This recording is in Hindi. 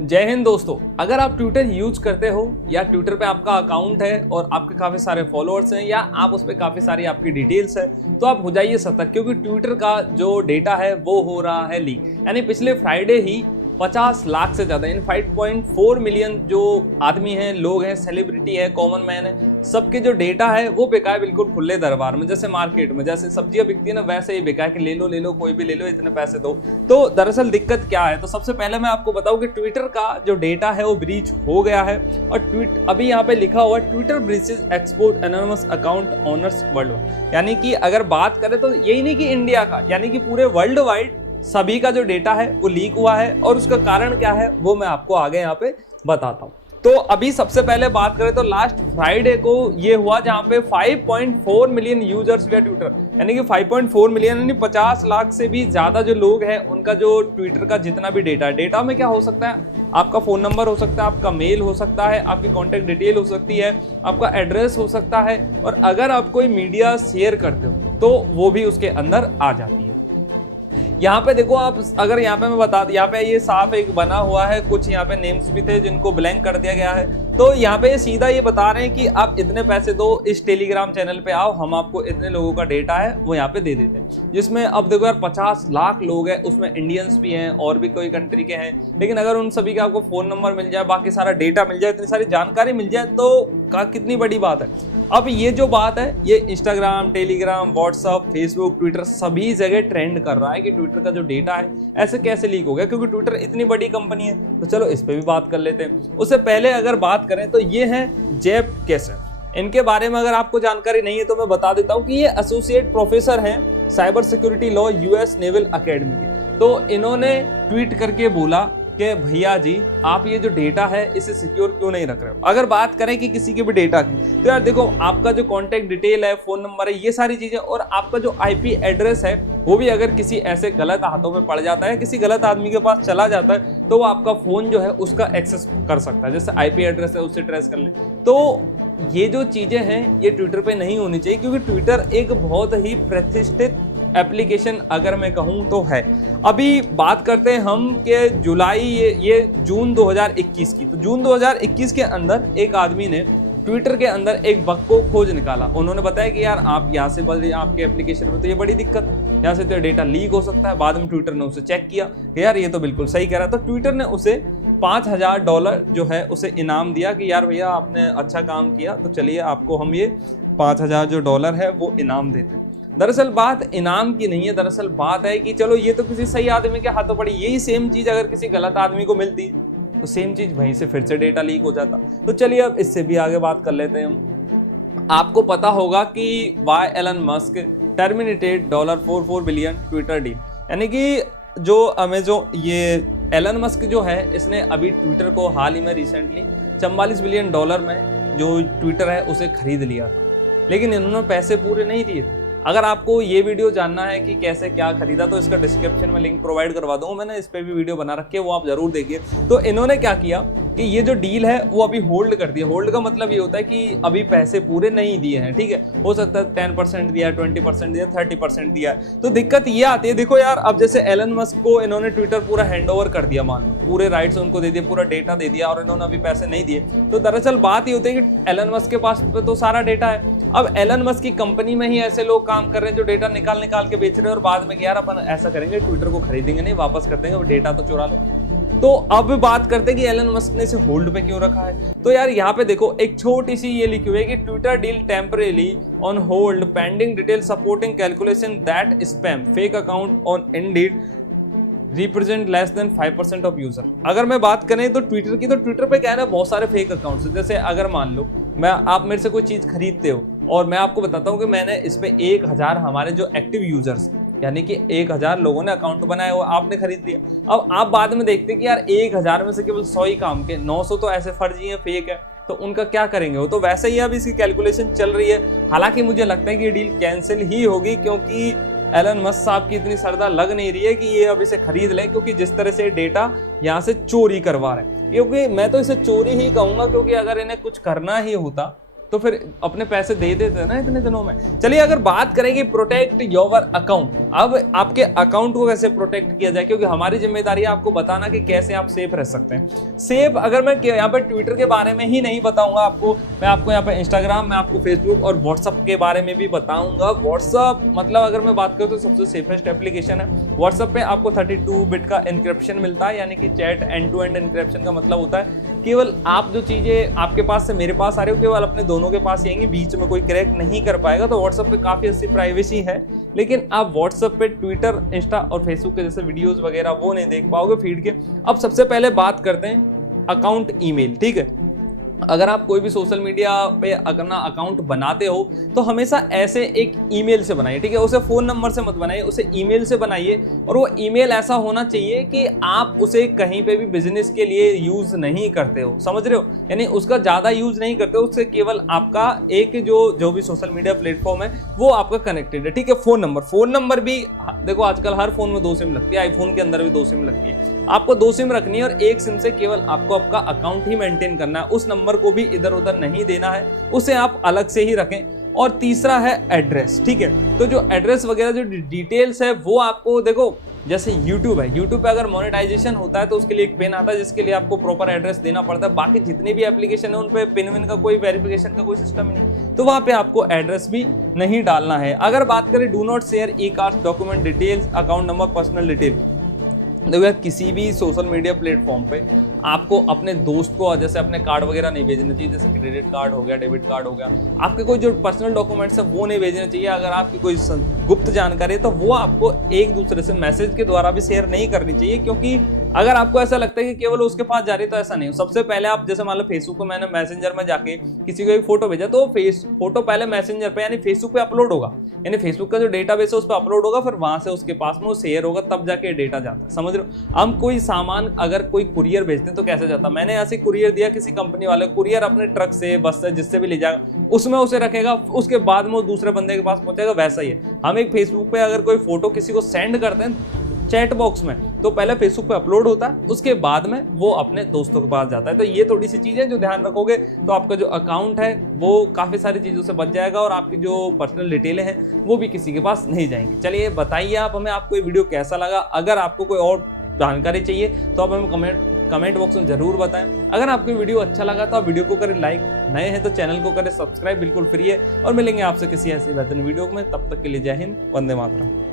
जय हिंद दोस्तों। अगर आप ट्विटर यूज करते हो या ट्विटर पे आपका अकाउंट है और आपके काफी सारे फॉलोअर्स हैं या आप उस पर काफी सारी आपकी डिटेल्स है तो आप हो जाइए सतर्क, क्योंकि ट्विटर का जो डेटा है वो हो रहा है लीक। यानी पिछले फ्राइडे ही 50 लाख से ज्यादा इन 5.4 मिलियन जो आदमी हैं, लोग हैं, सेलिब्रिटी है, कॉमन मैन है, सबके जो डेटा है वो बिका है बिल्कुल खुले दरबार में। जैसे मार्केट में जैसे सब्जियां बिकती है ना, वैसे ही बिका है कि ले लो कोई भी ले लो, इतने पैसे दो। तो दरअसल दिक्कत क्या है, तो सबसे पहले मैं आपको बताऊं कि ट्विटर का जो डेटा है वो ब्रीच हो गया है। और ट्वीट अभी यहाँ पे लिखा हुआ Twitter breaches export anonymous account owners world wide. यानी कि अगर बात करें तो यही नहीं कि इंडिया का, यानी कि पूरे वर्ल्ड वाइड सभी का जो डेटा है वो लीक हुआ है। और उसका कारण क्या है वो मैं आपको आगे यहाँ पे बताता हूँ। तो अभी सबसे पहले बात करें तो लास्ट फ्राइडे को ये हुआ जहां पे 5.4 मिलियन यूजर्स हुआ ट्विटर, यानी कि 5.4 मिलियन यानी 50 लाख से भी ज्यादा जो लोग हैं उनका जो ट्विटर का जितना भी डेटा में क्या हो सकता है, आपका फोन नंबर हो सकता है, आपका मेल हो सकता है, आपकी कॉन्टेक्ट डिटेल हो सकती है, आपका एड्रेस हो सकता है, और अगर आप कोई मीडिया शेयर करते हो तो वो भी उसके अंदर आ जाती है। यहाँ पे देखो आप, अगर यहाँ पे मैं बता, यहाँ पे ये साफ एक बना हुआ है, कुछ यहाँ पे नेम्स भी थे जिनको ब्लैंक कर दिया गया है। तो यहाँ पे ये सीधा ये बता रहे हैं कि आप इतने पैसे दो, इस टेलीग्राम चैनल पे आओ, हम आपको इतने लोगों का डेटा है वो यहाँ पे दे देते हैं। जिसमें अब देखो यार 50 लाख लोग हैं, उसमें इंडियंस भी हैं और भी कोई कंट्री के हैं। लेकिन अगर उन सभी का आपको फोन नंबर मिल जाए, बाकी सारा डेटा मिल जाए, इतनी सारी जानकारी मिल जाए तो कितनी बड़ी बात है। अब ये जो बात है ये Instagram, Telegram, WhatsApp, Facebook, Twitter सभी जगह ट्रेंड कर रहा है कि ट्विटर का जो डेटा है ऐसे कैसे लीक हो गया, क्योंकि ट्विटर इतनी बड़ी कंपनी है। तो चलो इस पे भी बात कर लेते हैं। उससे पहले अगर बात करें तो ये हैं जेफ केसर। इनके बारे में अगर आपको जानकारी नहीं है तो मैं बता देता हूँ कि ये एसोसिएट प्रोफेसर हैं cyber security law US naval academy के। तो इन्होंने ट्वीट करके बोला कि भैया जी आप ये जो डेटा है इसे सिक्योर क्यों नहीं रख रहे हो। अगर बात करें कि किसी के भी डेटा की, तो यार देखो आपका जो कॉन्टेक्ट डिटेल है, फोन नंबर है, ये सारी चीजें, और आपका जो आईपी एड्रेस है वो भी अगर किसी ऐसे गलत हाथों में पड़ जाता है, किसी गलत आदमी के पास चला जाता है, तो वो आपका फोन जो है उसका एक्सेस कर सकता है। जैसे आईपी एड्रेस है उससे ट्रेस कर ले। तो ये जो चीजें हैं ये ट्विटर पे नहीं होनी चाहिए, क्योंकि ट्विटर एक बहुत ही प्रतिष्ठित एप्लीकेशन अगर मैं कहूं तो है। अभी बात करते हैं हम कि जुलाई ये जून 2021 की, तो जून 2021 के अंदर एक आदमी ने ट्विटर के अंदर एक बग को खोज निकाला। उन्होंने बताया कि यार आप यहाँ से बदलिए, आपके एप्लीकेशन में तो ये बड़ी दिक्कत है, यहाँ से तो डेटा लीक हो सकता है। बाद में ट्विटर ने उसे चेक किया कि यार ये तो बिल्कुल सही कह रहा है। तो ट्विटर ने उसे $5000 जो है उसे इनाम दिया कि यार भैया आपने अच्छा काम किया, तो चलिए आपको हम ये 5000 जो डॉलर है वो इनाम देते हैं। दरअसल बात इनाम की नहीं है, दरअसल बात है कि चलो ये तो किसी सही आदमी के हाथों पड़ी, यही सेम चीज अगर किसी गलत आदमी को मिलती तो सेम चीज वहीं से फिर से डेटा लीक हो जाता। तो चलिए अब इससे भी आगे बात कर लेते हैं हम। आपको पता होगा कि why Elon Musk terminated $44 billion Twitter deal, यानी कि जो अमेजोन, ये एलन मस्क जो है इसने अभी ट्विटर को हाल ही में रिसेंटली $44 बिलियन में जो ट्विटर है उसे खरीद लिया था, लेकिन इन्होंने पैसे पूरे नहीं दिए। अगर आपको ये वीडियो जानना है कि कैसे क्या खरीदा तो इसका डिस्क्रिप्शन में लिंक प्रोवाइड करवा दूंगा, मैंने इस पे भी वीडियो बना रखी है, वो आप जरूर देखिए। तो इन्होंने क्या किया कि ये जो डील है वो अभी होल्ड कर दिया। होल्ड का मतलब ये होता है कि अभी पैसे पूरे नहीं दिए हैं, ठीक है। हो सकता है 10% दिया, 20% दिया, 30% दिया। तो दिक्कत ये आती है, देखो यार अब जैसे एलन मस्क को इन्होंने ट्विटर पूरा हैंड ओवर कर दिया, मान लो पूरे राइट्स उनको दे दिए, पूरा डेटा दे दिया, और इन्होंने अभी पैसे नहीं दिए। तो दरअसल बात ये होती है कि एलन मस्क के पास तो सारा डेटा है। अब एलन मस्क की कंपनी में ही ऐसे लोग काम कर रहे हैं जो डेटा निकाल के बेच रहे हैं, और बाद में यार अपन ऐसा करेंगे, ट्विटर को खरीदेंगे नहीं, वापस कर देंगे, डेटा तो चुरा लो। तो अब बात करते हैं कि एलन मस्क ने इसे होल्ड पे क्यों रखा है। तो यार यहाँ पे देखो एक छोटी सी ये लिखी हुई है कि Twitter deal temporarily on hold pending detail supporting calculation that spam fake account on Indeed represent less than 5% of user. अगर मैं बात करें तो ट्विटर की, तो ट्विटर पे क्या है ना, बहुत सारे फेक अकाउंट्स हैं। जैसे अगर मान लो आप मेरे से कोई चीज खरीदते हो और मैं आपको बताता हूँ कि मैंने इस पे 1000 हमारे जो एक्टिव यूजर्स, यानी कि 1000 लोगों ने अकाउंट बनाया हुआ, आपने खरीद लिया। अब आप बाद में देखते हैं कि यार 1000 में से केवल 100 ही काम के, 900 तो ऐसे फर्जी है, फेक है, तो उनका क्या करेंगे वो। तो वैसे ही अब इसकी कैलकुलेशन चल रही है। हालांकि मुझे लगता है कि ये डील कैंसिल ही होगी, क्योंकि एलन मस्क साहब की इतनी सरदा लग नहीं रही है कि ये अब इसे खरीद ले, क्योंकि जिस तरह से डेटा यहाँ से चोरी करवा रहे हैं। क्योंकि मैं तो इसे चोरी ही कहूंगा, क्योंकि अगर इन्हें कुछ करना ही होता तो फिर अपने पैसे दे देते हैं ना इतने दिनों में। चलिए अगर बात करेंगे प्रोटेक्ट योर अकाउंट, अब आपके अकाउंट को कैसे प्रोटेक्ट किया जाए, क्योंकि हमारी जिम्मेदारी है आपको बताना कि कैसे आप सेफ रह सकते हैं। सेफ अगर मैं यहाँ पे ट्विटर के बारे में ही नहीं बताऊंगा आपको, मैं आपको यहाँ पे इंस्टाग्राम में आपको फेसबुक और व्हाट्सअप के बारे में भी बताऊंगा। व्हाट्सअप मतलब अगर मैं बात करूँ तो सबसे सेफेस्ट एप्लीकेशन है। व्हाट्सअप पे आपको 32 बिट का एन्क्रिप्शन मिलता है, यानी कि chat end to end encryption का मतलब होता है केवल आप जो चीजें आपके पास से मेरे पास आ रही हो केवल अपने दोनों के पास ही आएंगी, बीच में कोई क्रैक नहीं कर पाएगा। तो व्हाट्सएप पे काफी अच्छी प्राइवेसी है, लेकिन आप व्हाट्सएप पे ट्विटर, इंस्टा और फेसबुक के जैसे वीडियोस वगैरह वो नहीं देख पाओगे फीड के। अब सबसे पहले बात करते हैं अकाउंट ईमेल, ठीक है। अगर आप कोई भी सोशल मीडिया पे अपना अकाउंट बनाते हो तो हमेशा ऐसे एक ईमेल से बनाइए, ठीक है। उसे फोन नंबर से मत बनाइए, उसे ईमेल से बनाइए। और वो ईमेल ऐसा होना चाहिए कि आप उसे कहीं पे भी बिजनेस के लिए यूज नहीं करते हो, समझ रहे हो, यानी उसका ज्यादा यूज नहीं करते हो, उससे केवल आपका एक जो भी सोशल मीडिया प्लेटफॉर्म है वो आपका कनेक्टेड है, ठीक है। फोन नंबर भी देखो आजकल हर फोन में 2 सिम लगती है, आईफोन के अंदर भी 2 सिम लगती है। आपको 2 सिम रखनी है और एक सिम से केवल आपको आपका अकाउंट ही मेंटेन करना है, उस नंबर को भी इधर उधर नहीं देना है, उसे आप अलग से ही रखें। और तीसरा है एड्रेस, ठीक है। तो जो एड्रेस वगैरह जो डिटेल्स है वो आपको देखो, जैसे YouTube है, YouTube पे अगर मोनेटाइजेशन होता है तो उसके लिए एक पिन आता है जिसके लिए आपको प्रॉपर एड्रेस देना पड़ता है। बाकी जितने भी एप्लीकेशन है उन पे पिन विन का कोई वेरिफिकेशन का कोई सिस्टम नहीं, तो वहां पे आपको एड्रेस भी नहीं डालना है। अगर बात करें do not share E card, document details, account number, personal detail, देखो यार किसी भी सोशल मीडिया प्लेटफॉर्म पे आपको अपने दोस्त को जैसे अपने कार्ड वगैरह नहीं भेजने चाहिए, जैसे क्रेडिट कार्ड हो गया, डेबिट कार्ड हो गया, आपके कोई जो पर्सनल डॉक्यूमेंट्स है वो नहीं भेजने चाहिए। अगर आपकी कोई गुप्त जानकारी है तो वो आपको एक दूसरे से मैसेज के द्वारा भी शेयर नहीं करनी चाहिए, क्योंकि अगर आपको ऐसा लगता है कि केवल उसके पास जा रही है तो ऐसा नहीं हो। सबसे पहले आप जैसे मान लो फेसबुक को मैंने मैसेंजर में जाके किसी को एक फोटो भेजा तो फोटो पहले मैसेंजर पे यानी फेसबुक पे अपलोड होगा, यानी फेसबुक का जो डेटाबेस है उस पर अपलोड होगा, फिर वहां से उसके पास में वो शेयर होगा, तब जाके डेटा जाता है, समझ रहे हो। हम कोई सामान अगर कोई कुरियर भेजते हैं तो कैसे जाता, मैंने ऐसे कुरियर दिया किसी कंपनी वाले, कुरियर अपने ट्रक से, बस से, जिससे भी ले जाएगा उसमें उसे रखेगा, उसके बाद में वो दूसरे बंदे के पास पहुंचेगा। वैसा ही है, हम एक फेसबुक पे अगर कोई फोटो किसी को सेंड करते हैं चैट बॉक्स में तो पहले फेसबुक पे अपलोड होता है, उसके बाद में वो अपने दोस्तों के पास जाता है। तो ये थोड़ी सी चीजें जो ध्यान रखोगे तो आपका जो अकाउंट है वो काफी सारी चीजों से बच जाएगा और आपकी जो पर्सनल डिटेलें हैं वो भी किसी के पास नहीं जाएंगी। चलिए बताइए आप हमें, आपको ये वीडियो कैसा लगा। अगर आपको कोई और जानकारी चाहिए तो आप हमें कमेंट बॉक्स में जरूर बताएं। अगर आपको वीडियो अच्छा लगा तो आप वीडियो को करें लाइक, नए हैं तो चैनल को करें सब्सक्राइब, बिल्कुल फ्री है। और मिलेंगे आपसे किसी ऐसे बेहतरीन वीडियो में, तब तक के लिए जय हिंद, वंदे मातरम।